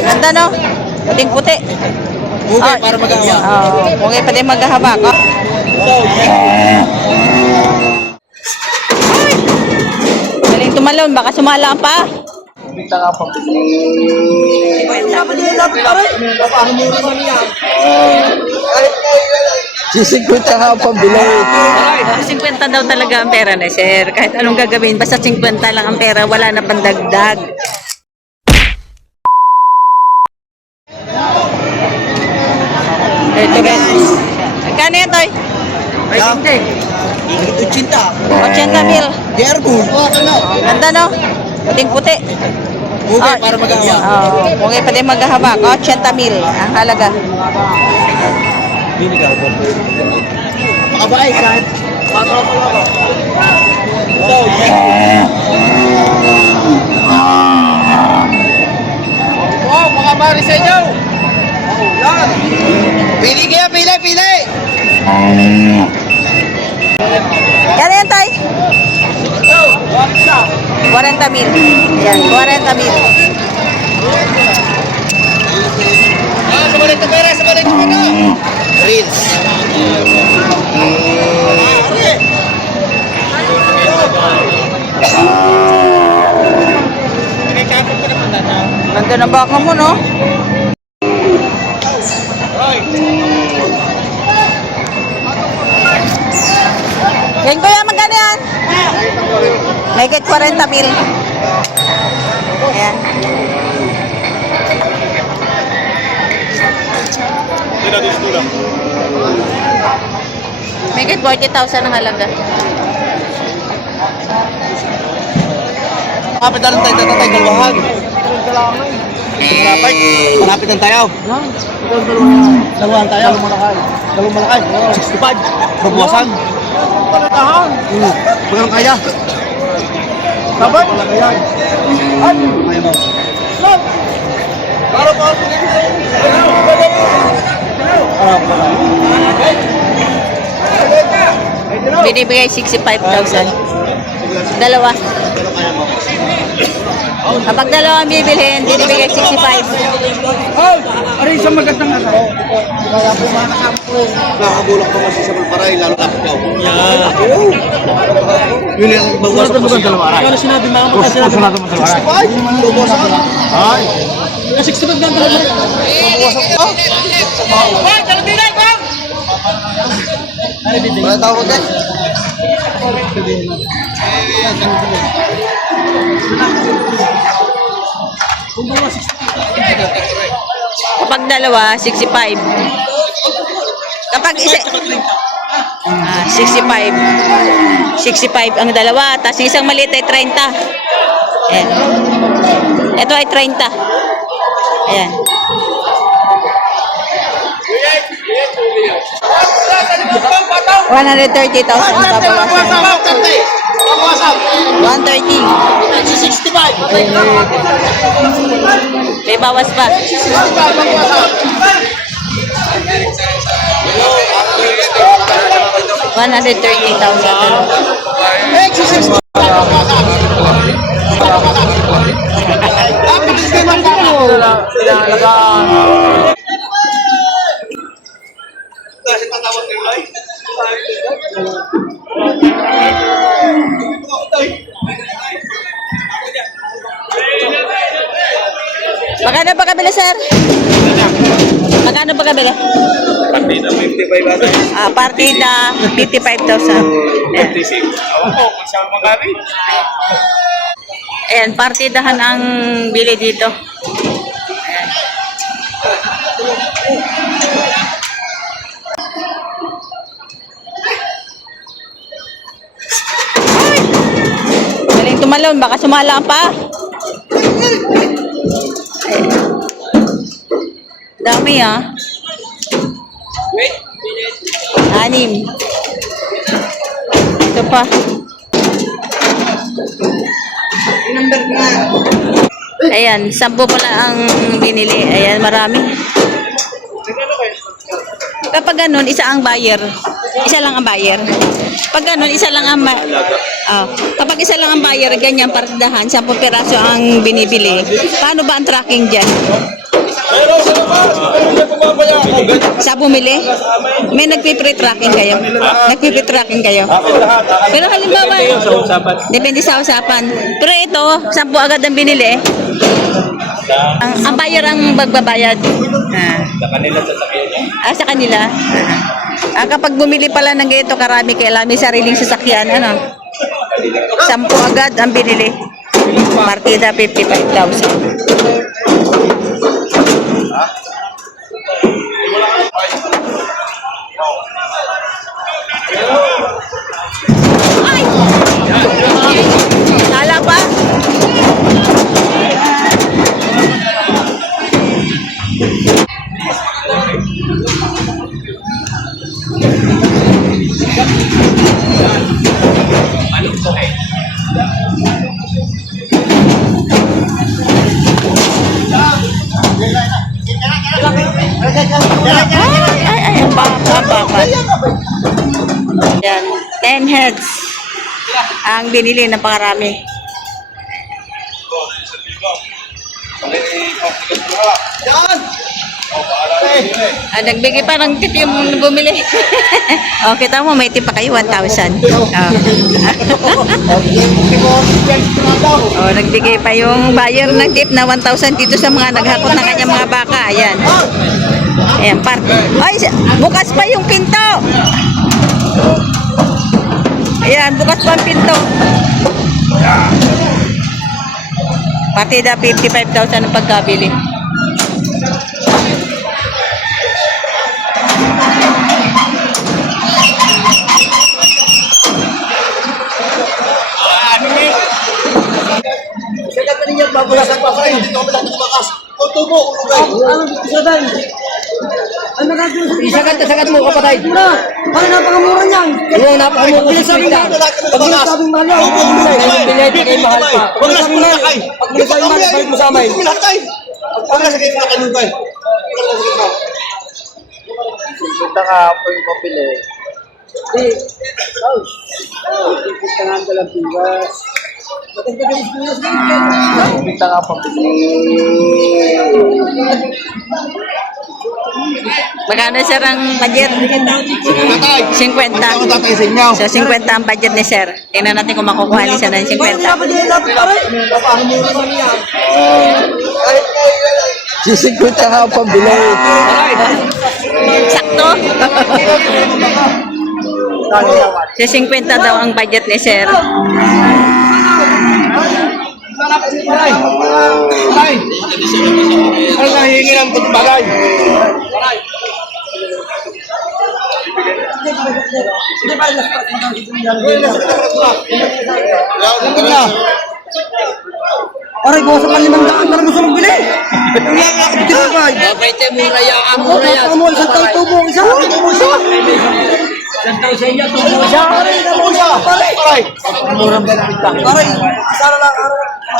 Ganda no? Puting-puti. Okay, para magawa. Okay pa din maghahabak. Oh. Galing tumalon, baka sumala ang paa. Sisigwita nga ang pambilay. 50 daw talaga ang pera na, sir. Kahit anong gagawin, basta 50 lang ang pera, wala na pandagdag. Ito guys. Magkano yan, Toy? Ay, hindi. 80 mil. Airborne. Ganda no? Puting-puti. Okay, para magawa. Okay pa din maghahabak. 80 mil ang halaga. Makabay, kahit. Wow, makabari sa inyo. Pili kaya, pili, pili. Kano yan, Toy? 40 mil. Yan, 40 mil. Sabalik na pera, sabalik na pera. Reels. Ganda ng baka mo, no? Yan, kuya, magkano yan? May 40 mil. Ayan. May 40,000 ang halaga. Malapit na rin tayo, dalawahan. Malapit na tayo. Dalawahan tayo. Dalawang malakay. 65. Mabuwasan. Pagkakang kaya. Sabat? Kaya mo. Para pa ako. Binibigay 65,000. Dalawa. Kapag dalawa ang bibilhin, binibigay 65. Oh! Aray, isang magandang ano. Kaya po mga nakama ko. Nakakabulak pa kasi sa Malparay, lalo na ikaw. Yan. Yun yung magwasak pa siya. Kaya sinabi na ako, kaya sinabi na ako. 65? Lubosa ka na. Ay. 65 na ang dalawa. Magwasak pa. Ay, kalabinay ko! Wala tawag din. Kapag dalawa, 65. Kapag isa... 65. 65 ang dalawa. Tapos isang maliit ay 30. Ayan. Ito ay 30. Ayan. $130,000 babawasan. 130. 65. May bawas pa. 130,000. Magkano pa kabila, sir? Magkano pa kabila? Partida 55. Partida 55,000. 56. Ako po, kung saan magari. Ayan, partidahan ang bili dito. Ayan. Galing tumalon, baka sumala ang paa. Dami ah. 6. Ito pa. Number nga. Ayan, 10 pala ang binili. Ayan, marami. Kapag ganun, isa ang buyer. Isa lang ang buyer. Pag ganun, isa lang ang kapag isa lang ang buyer, ganyan partidahan, 10 piraso ang binibili. Paano ba ang tracking dyan? Sa bumili? May nagpipretracking kayo? Nagpipretracking kayo? Pero halimbawa, depende sa usapan. Pero ito, 10 agad ang binili. Ang buyer ang magbabayad. Sa kanila sasakyan niya. Sa kanila. Kapag bumili pala ng ganito karami, kaya may sariling sasakyan, 10 agad ang binili. Partida 55,000. Ay! Lala pa? Ay, ang baba. Yan, 10 heads ang binili ng pangarami. Nagbigay pa ng tip yung bumili. Kita mo, may tip pa kayo, 1,000. Nagbigay pa yung buyer ng tip na 1,000 dito sa mga naghakot ng kanyang mga baka. Ayan. Ayan, Ay, bukas pa yung pinto. Ayan, bukas pa ang pinto. Partida 55,000 ang pagkabili. Sagat na ninyo, babulasan pa kayo. Dito ako lang tumakas. Tutubo, ulugay. Isadan. Ano magagawin sa isagat mo, kapatay. Ano napakamura niyan? Oo, napakamura sa pita. Pag sinasabing mahal yan, huwag mo bilay. Bilay, mahal pa. Pag sinasabing mahal, pag sinasabing mahal, balik mo sa amay. Pag nasa kayo nakalugay. Punta ka po yung papili. Punta nga ang dalang pingas. Punta nga papili. Magkano sir ang budget? 50. Ako tatay sa inyo. So 50 ang budget ni sir. Tingnan natin kung makukuha ni siya ng 50. Sisigwita nga ang pambili. Sakto. So 50 daw ang budget ni sir. Ay, nahingi ng bagay. Aray, bawa sa panlimandaan para gusto mong bili. Bakit mura yan? Mura yan. Isang taong tubo, isa. Isang taon sa inyo, tubo siya. Aray. Murang benefit lang. Aray, isa na lang.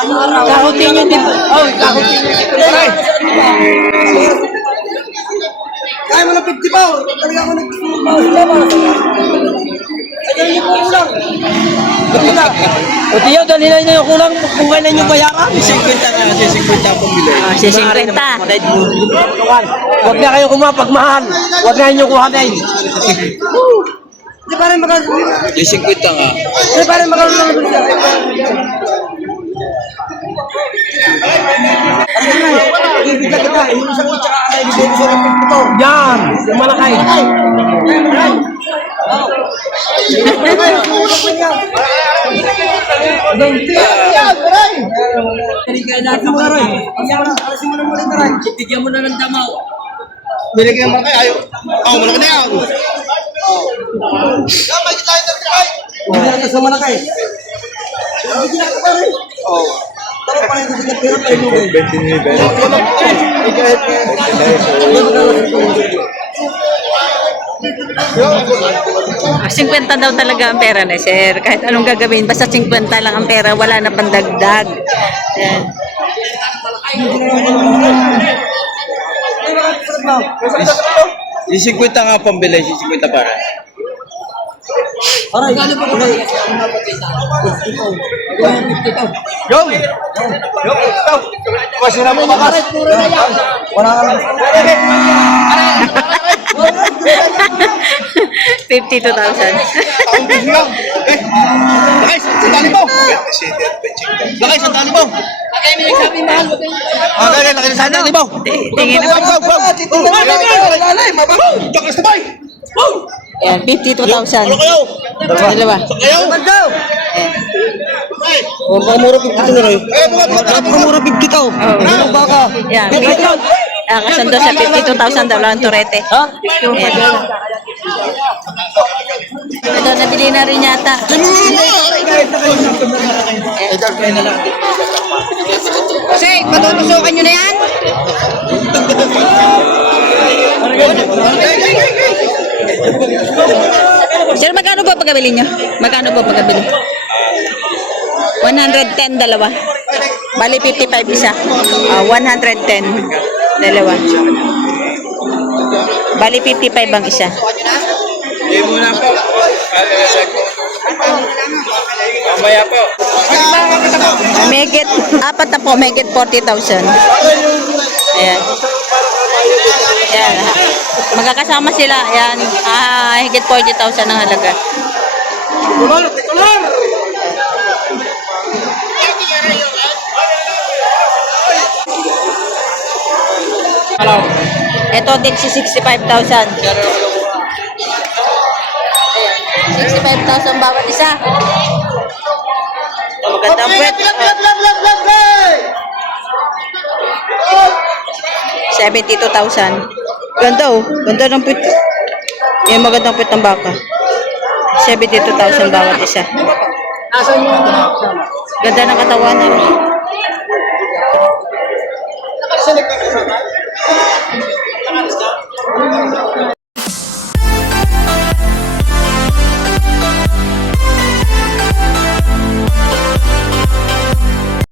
Kahutin nyo dito. Oh, kahutin nyo dito. Aray. Kaya mo ng 50 pa. Talaga ako nag-bawas. Kaya niyo po kulang. O tiyo, dali na nyo yung kulang. Kung kailan nyo bayaran. 50 na, 50 pong bili. Si 50. Huwag na kayo kumapagmahal. Huwag na nyo kuhanin. Hindi pa rin magagawa. Yung 50 nga. Hindi pa rin magagawa. Ibigay kita. Yung isang tsaka ay bibigay sa ito. Yan, yung malakay. Bigyan mo na ng damaw. Binigyan mo kayo. Ayaw. Malaki na yan. Kapag tayo nagkakay. Bigyan natin sa malaki. Bigyan natin pa rin. Tara pa rin sa pera tayo mo. 50 daw talaga ang pera ni sir. Kahit anong gagawin, basta 50 lang ang pera, wala na pandagdag. Ayan. Yung 50 nga pambili, yung 50 para. Aray, gano'n po kami? Yung! Kasi na mo makas. Wala ka lang. 52,000. Taong bigyan. Lakay, sandali mo. Lakay, sandali mo. Okay, lakay, sandali mo. Tingin na. Takas na bay. Ayan, 52,000. Ano kayo? Dalawa. Kayo? Ayan. Huwag baka mura 50 na rin. Baka Mura 50 ka. Ano ba ka? Ayan. Kasundo sa 52,000 dalawang turete. Ha? Ayan. Ito, nabili na rin yata. Kasi, patutusukan nyo na yan? Sir, magkano po pagkabili nyo? Magkano po pagkabili? 110 dalawa. Bali 55 isa. 110 dalawa. Bali 55 ang isa. Mamaya po. Megit, apat na po, megit 40,000. Ayan. Ayan. Magkakasama sila. Ayan. Higit 40,000 ang halaga. Tulor! Tulor! Ito din si 65,000. Ayan. 65,000 bawat isa. Maganda ang puwet. 72,000. Ganda oh. Ganda ng puwet. Yung magandang puwet ng baka. 72,000 bawat isa. Ganda ng katawan. Oh.